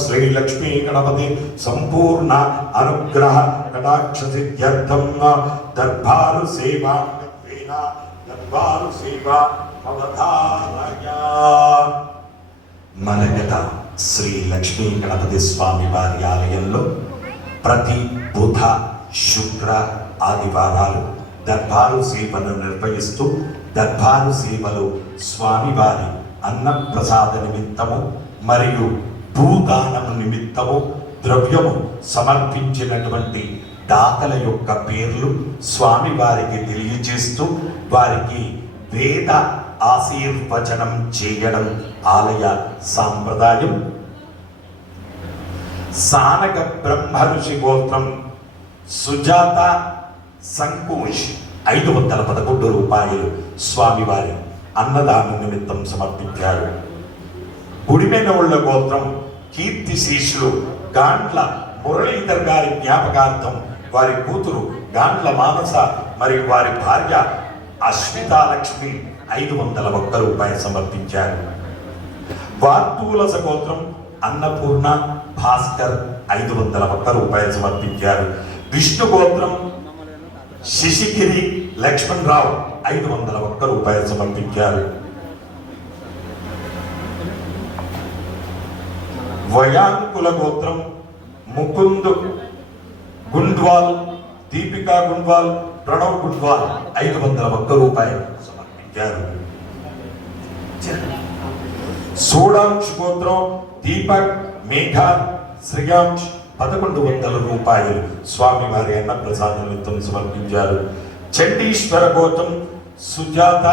श्री लक्ष्मी गणपति संपूर्ण अनुग्रह कटाक्ष सिद्ध्यर्थम दरबार सेवा दरबार सेवा अवधारया मनगत श्री लक्ष्मी गणपति स्वामी वारी आलయంలో ప్రతి బుధ శుక్ర ఆదివారాలు దర్బారు సేవను నిర్వహిస్తూ దర్బారు సేవలో స్వామివారి అన్న ప్రసాద నిమిత్తము మరియు భూదానము నిమిత్తము ద్రవ్యము సమర్పించినటువంటి దాతల యొక్క పేర్లు స్వామివారికి తెలియజేస్తూ వారికి వేద ఆశీర్వచనం చేయడం ఆలయ సాంప్రదాయం. సానక బ్రహ్మ ఋషి గోత్రం సుజాత సంకోష్ 511 రూపాయలు స్వామివారి అన్నదాన నిమిత్తం సమర్పించారు. గుడిమెనవుళ్ళ గోత్రం కీర్తి శీషులు గాండ్ల మురళీధర్ గారి జ్ఞాపకార్థం వారి కూతురు గాండ్ల మానస మరియు వారి భార్య అశ్వితాలక్ష్మి 501 రూపాయలు సమర్పించారు. వార్తూలస గోత్రం అన్నపూర్ణ భాస్కర్ 501 రూపాయలు సమర్పించారు. విష్ణు గోత్రం శిశిగిరి లక్ష్మణ్ రావు 501 రూపాయలు సమర్పించారు. వయాంకుల గోత్రం ముకుంద్ గుండ్వాల్, దీపికా గుండ్వాల్, ప్రణవ్ గుండ్వాల్ 501 రూపాయలు సమర్పించారు. సోడాంశ్ గోత్రం దీపక్, మేఘ, శ్రీయాంశ్ 1100 రూపాయలు స్వామివారి అన్న ప్రసాద నిమిత్తం సమర్పించారు. చండీశ్వర గోత్రం సుజాత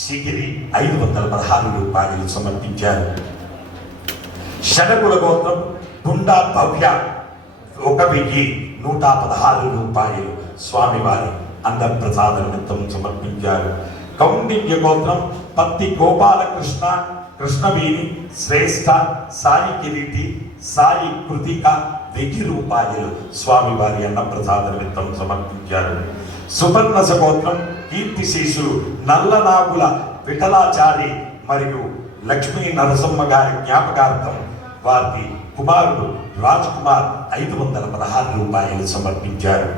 శిగిరి 516 రూపాయలు సమర్పించారు. శనకుల గోత్రం గుండా భవ్య 1116 రూపాయలు స్వామివారి అన్న ప్రసాద నిమిత్తం సమర్పించారు. కౌండిన్య గోత్రం పత్తి గోపాలకృష్ణ, కృష్ణవేణి, శ్రేష్ఠ, సాయి కిరీటి, సాయి కృతిక 1000 రూపాయలు స్వామివారి అన్న ప్రసాద నిమిత్తం సమర్పించారు. సుపర్ణస గోత్రం కీర్తిశేషులు నల్లనాగుల విఠలాచారి మరియు లక్ష్మీ నరసమ్మ గారి జ్ఞాపకార్థం వారి కుమారుడు రాజ్ కుమార్ 516 రూపాయలు సమర్పించారు.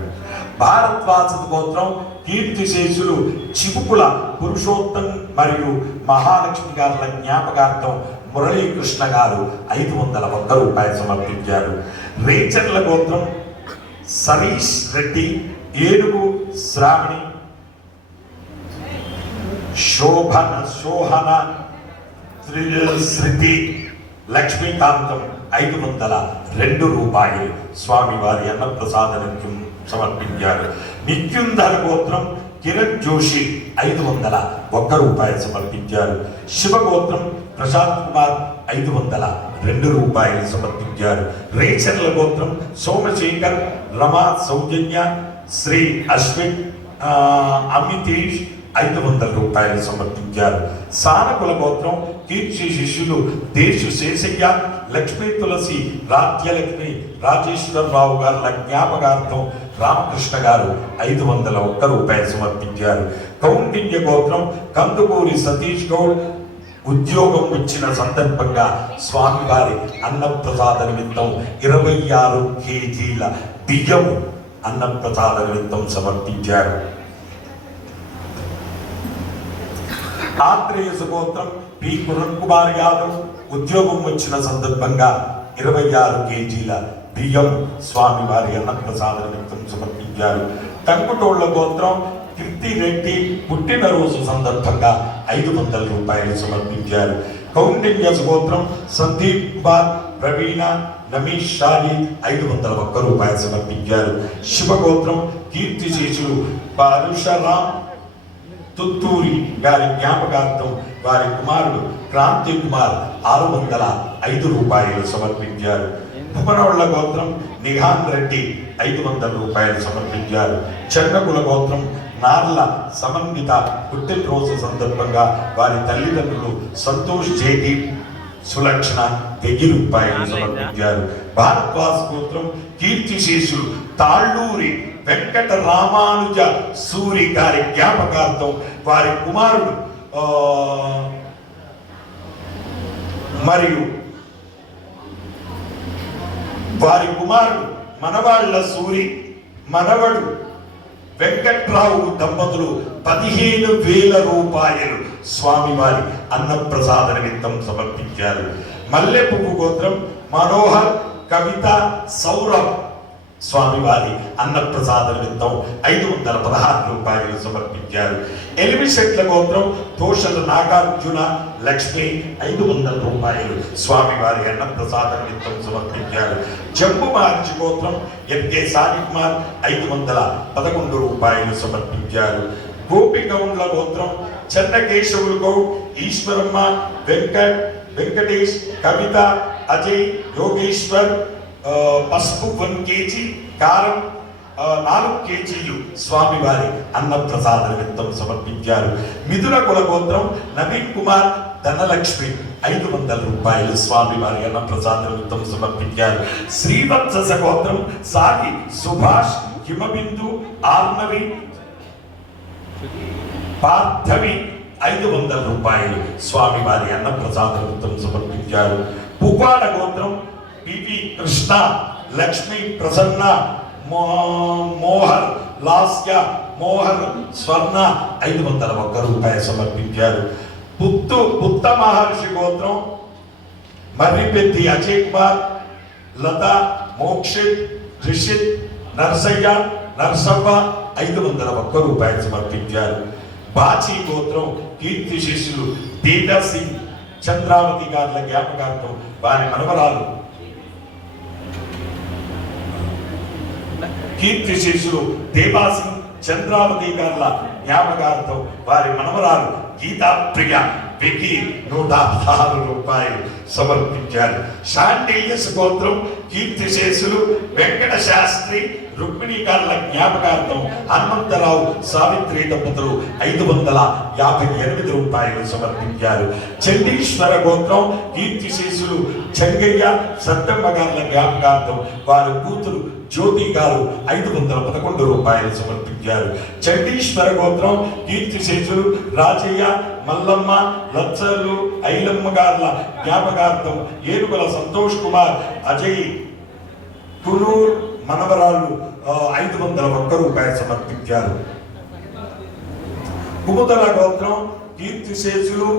భారద్వాస గోత్రం కీర్తిశేషులు చిపుకుల పురుషోత్తం మరియు మహాలక్ష్మి గారుల జ్ఞాపకార్థం మురళీకృష్ణ గారు 501 రూపాయలు సమర్పించారు. రేచర్ల గోత్రం సరీష్ రెడ్డి, ఏనుగు శ్రావణి, శోహన శృతి, లక్ష్మీకాంతం 502 రూపాయలు స్వామివారి అన్న ప్రసాద నిత్యం సమర్పించారు. నిత్యుంధర గోత్రం కిరణ్ జోషి 501 రూపాయలు సమర్పించారు. శివగోత్రం ప్రశాంత్ కుమార్ 502 రూపాయలు సమర్పించారు. రేచర్ల గోత్రం సోమశేఖర్, రమా, సౌజన్య, శ్రీ అశ్విన్, అమితేష్ 500 రూపాయలు సమర్పించారు. సానకుల గోత్రం కీర్తి శిష్యులు దేశు శేషయ్య, లక్ష్మీ తులసి, రాజ్యలక్ష్మి, రాజేశ్వరరావు గారుల జ్ఞాపకార్థం రామకృష్ణ గారు 501 రూపాయలు సమర్పించారు. కౌండిన్య గోత్రం కందుకూరి సతీష్ గౌడ్ ఉద్యోగం ఇచ్చిన సందర్భంగా స్వామివారి అన్నప్రసాద నిమిత్తం 26 కేజీల బియ్యము అన్నప్రసాద నిమిత్తం సమర్పించారు. ఆత్రేయసు గోత్రం పి కురణ్ కుమార్ యాదవ్ ఉద్యోగం వచ్చిన సందర్భంగా 26 కేజీల బియ్యం స్వామివారి అన్నప్రసాద నిమిత్తం సమర్పించారు. టంకుటోళ్ల గోత్రం కీర్తి రెడ్డి పుట్టినరోజు సందర్భంగా 500 రూపాయలు సమర్పించారు. కౌండిన్య గోత్రం సందీప్ కుమార్, ప్రవీణ, నమీష్ షాలి 501 రూపాయలు సమర్పించారు. శివగోత్రం కీర్తి శేషులు పరుషరామ్, తుత్తూరి గారి జ్ఞాపకార్థం వారి కుమారుడు క్రాంతి కుమార్ 605 రూపాయలు సమర్పించారు. భువనవళ్ళ గోత్రం నిహాన్ రెడ్డి 500 రూపాయలు సమర్పించారు. చెన్నకుల గోత్రం నార్ల సమన్విత పుట్టినరోజు సందర్భంగా వారి తల్లిదండ్రులు సంతోష్ జయదీప్ సులక్షణ 1000 రూపాయలు సమర్పించారు. భారద్వాజ్ గోత్రం కీర్తిశేషులు తాళ్ళూరి వెంకట రామానుజ సూరి గారి జ్ఞాపకార్థం వారి కుమారుడు మరియు వారి కుమారుడు మనవాళ్ల సూరి మనవడు వెంకట్రావు దంపతులు 15,000 రూపాయలు స్వామివారి అన్నప్రసాద నిమిత్తం సమర్పించారు. మల్లెపువ్వు గోత్రం మనోహర్ కవిత సౌరభ్ స్వామివారి అన్నప్రసాద నిమిత్తం 516 రూపాయలు సమర్పించారు. ఎలిమిశెట్ల గోత్రం తోషల నాగార్జున లక్ష్మి 500 రూపాయలు స్వామివారి అన్నప్రసాద నిమిత్తం సమర్పించారు. జంబు మార్చి గోత్రం ఎంకే సానికుమార్ 511 రూపాయలు సమర్పించారు. గోపిగౌండ్ల గోత్రం చెన్నకేశవులు గౌడ్ ఈశ్వరమ్మ వెంకటేష్ కవిత అజయ్ యోగేశ్వర్ పసుపు 1 కేజీ కారం 4 కేజీలు స్వామివారి అన్నప్రసాద నిమిత్తం సమర్పించారు. మిథున కుల గోత్రం నవీన్ కుమార్ ధనలక్ష్మి 500 రూపాయలు స్వామివారి అన్నప్రసాద నిమిత్తం సమర్పించారు. శ్రీవత్స గోత్రం సాగి సుభాష్ హిమబిందు ఆర్నవి పార్థవి 500 రూపాయలు స్వామివారి అన్నప్రసాద నిమిత్తం సమర్పించారు. పువ్వాడ గోత్రం పివి కృష్ణ లక్ష్మి ప్రసన్న మోహర్ లాస్య మోహర్ స్వర్ణ 501 రూపాయలు సమర్పించారు. పుత్త మహర్షి గోత్రం మర్రిపెద్ది అజయ్ కుమార్ లత మోక్షిత్ రిషిత్ నర్సయ్య నర్సవ్వ 501 రూపాయలు సమర్పించారు. బాచి గోత్రం కీర్తి శిష్యులు దేవర్ సింగ్ చంద్రావతి గారుల జ్ఞాపకార్థం వారి మనవరాలు కీర్తి శిష్యులు దేవాసింగ్ చంద్రావతి గారుల జ్ఞాపకార్థం వారి మనవరాలు గీతా ప్రియ వెకి 116 రూపాయలు సమర్పించారు. శాండిల్యస్ గోత్రం కీర్తిశేషులు వెంకట శాస్త్రి రుక్మిణి గారుల జ్ఞాపకార్థం హనుమంతరావు సావిత్రి దంపతులు 558 రూపాయలు సమర్పించారు. చండీశ్వర గోత్రం కీర్తిశేషులు చెంగయ్య సత్తమ్మ గారుల జ్ఞాపకార్థం వారి కూతురు జ్యోతి గారు 511 రూపాయలు సమర్పించారు. చండీశ్వర గోత్రం కీర్తిశేషులు రాజయ్య మల్లమ్మ లచ్చలు ఐలమ్మ గారుల జ్ఞాపకార్థం ఏనుగుల సంతోష్ కుమార్ అజయ్ కునూర్ మనవరాలు 501 రూపాయలు సమర్పించారు. కుముదల గోత్రం కీర్తిశేషులు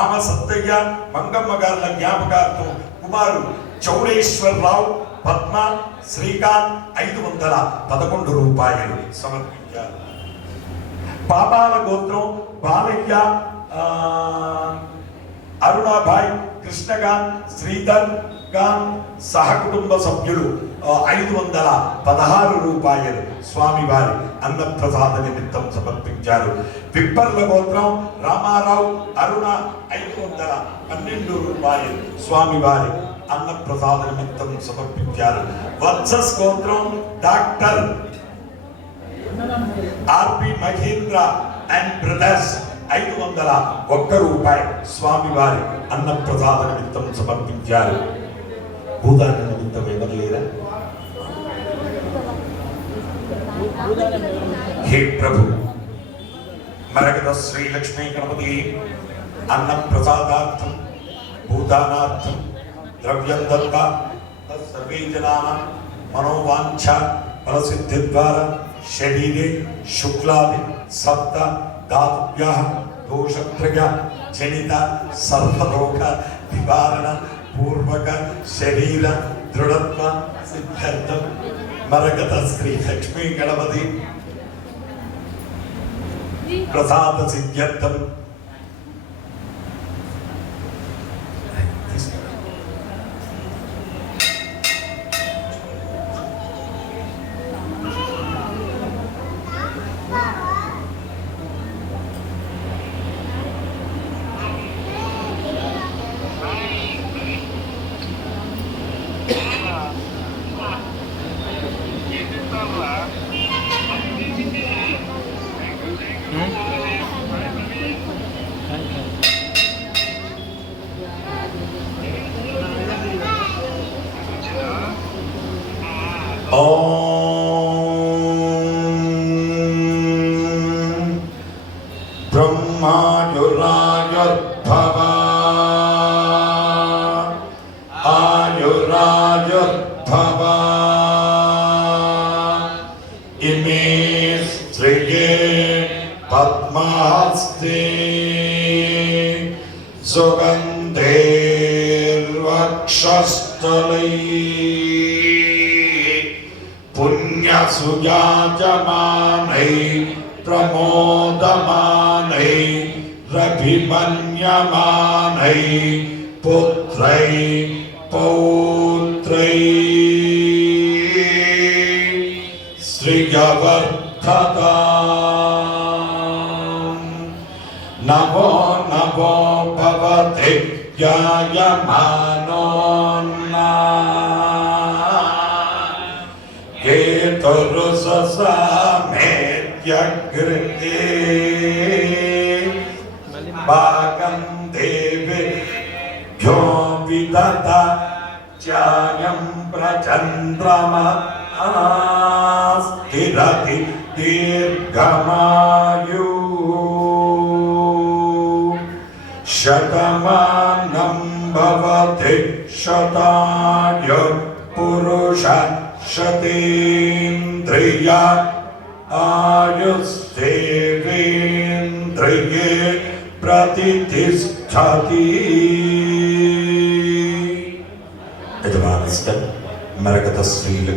ఆమ సత్తయ్య మంగమ్మ గారుల జ్ఞాపకార్థం కుమారు చౌడేశ్వరరావు పద్మ శ్రీకాంత్ 511 రూపాయలు సమర్పించారు. పాపాల గోత్రం బాలయ్య అరుణాభాయ్ కృష్ణగాన్ శ్రీధర్ గాన్ సహకుటుంబ సభ్యులు 516 రూపాయలు స్వామివారి అన్నప్రసాద నిమిత్తం సమర్పించారు. పిప్పర్ల గోత్రం రామారావు అరుణ 512 రూపాయలు స్వామివారి అన్నప్రసాద నిమిత్తం సమర్పించారు. వత్సస్ గోత్రం doctor RP Mahendra and brothers 501 రూపాయలు స్వామివారి అన్నప్రసాద నిమిత్తం సమర్పించారు. భూదాన నిమిత్తం ఎవరు లేరా? హే ప్రభు మరగద శ్రీ లక్ష్మీ గణపతి అన్నప్రసాదార్థం భూదానార్థం ద్రవ్యం దత్త సర్వే జనానాం మనోవాంఛ ఫలసిద్ధి ద్వారా శరీరే శుక్లాది సప్త ధాతుభ్యః దోషత్రయ జనిత సర్వరోగ నివారణ పూర్వక శరీర దృఢత్వ సిద్ధార్థం మరగత శ్రీ లక్ష్మీ గణపతి ప్రసాద సిద్ధ్యర్థం ఓం బ్రహ్మాయురాయుర్భవ ఆయురాయుర్భవ ఇమే స్త్రియే పద్మాస్తే సుగంధేర్వక్షస్థలై పుణ్యసుయాజమానై ప్రమోదమానై రభిమన్యమానై పుత్రై పౌత్రై శ్రియవర్ధతాం నమో నమో భవతే ధ్యాయమానోన్నా కేతురుససామేత్యగ్రే భాగం దేవేభ్యో విదత త్యాయం ప్రచంద్రమా స్థిరతి దీర్ఘమాయు శతమానం భవతి శతాయు పురుష శతేంద్రియ ఆయుస్తేవేంద్రియే ప్రతిష్ఠతి. యజమానస్య మరకత శ్రీలు